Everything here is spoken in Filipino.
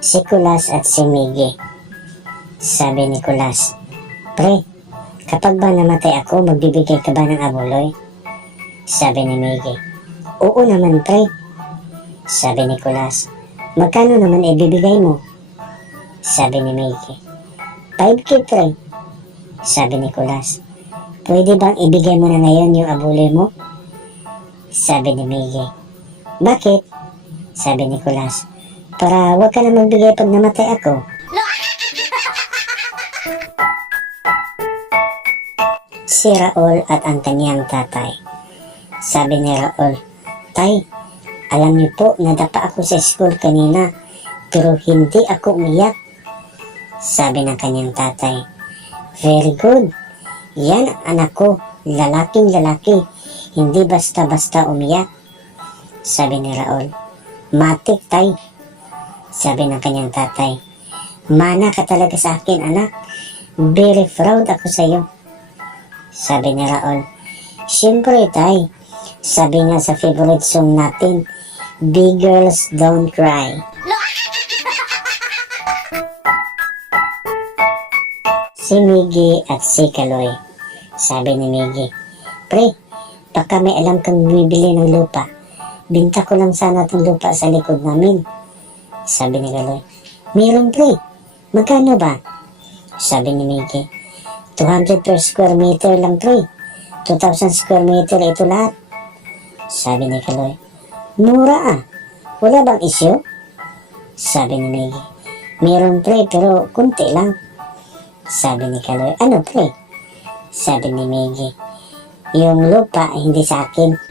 Si Kulas at si Miggy. Sabi ni Kulas, "Pre, kapag ba namatay ako, magbibigay ka ba ng abuloy?" Sabi ni Miggy, "Oo naman, pre." Sabi ni Kulas, "Magkano naman ibibigay mo?" Sabi ni Miggy, "5K, pre." Sabi ni Kulas, "Pwede bang ibigay mo na ngayon yung abuloy mo?" Sabi ni Miggy, "Bakit?" Sabi ni Kulas, "Para wag ka na magbigay pag namatay ako." Si Raul at ang kanyang tatay. Sabi ni Raul, "Tay, alam niyo po, nadapa ako sa school kanina, pero hindi ako umiyak." Sabi ng kanyang tatay, "Very good. Yan ang anak ko, lalaking lalaki, hindi basta-basta umiyak." Sabi ni Raul, "Matik, tay." Sabi ng kanyang tatay, "Mana ka talaga sa akin, anak. Very proud ako sa iyo." Sabi ni Raul, "Siyempre, tay. Sabi nga sa favorite song natin, Big Girls Don't Cry." Si Miggy at si Kaloy. Sabi ni Miggy, "Pre, baka may alam kang bumibili ng lupa. Binta ko lang sana itong lupa sa likod namin." Sabi ni Kaloy, "Meron, pre. Magkano ba?" Sabi ni Miggy, 200 per square meter lang, pre. 2,000 square meter ito lahat." Sabi ni Kaloy, "Mura ah. Wala bang isyu?" Sabi ni Miggy, "Meron, pre, pero kunti lang." Sabi ni Kaloy, "Ano, pre?" Sabi ni Miggy, "Yung lupa hindi sa akin."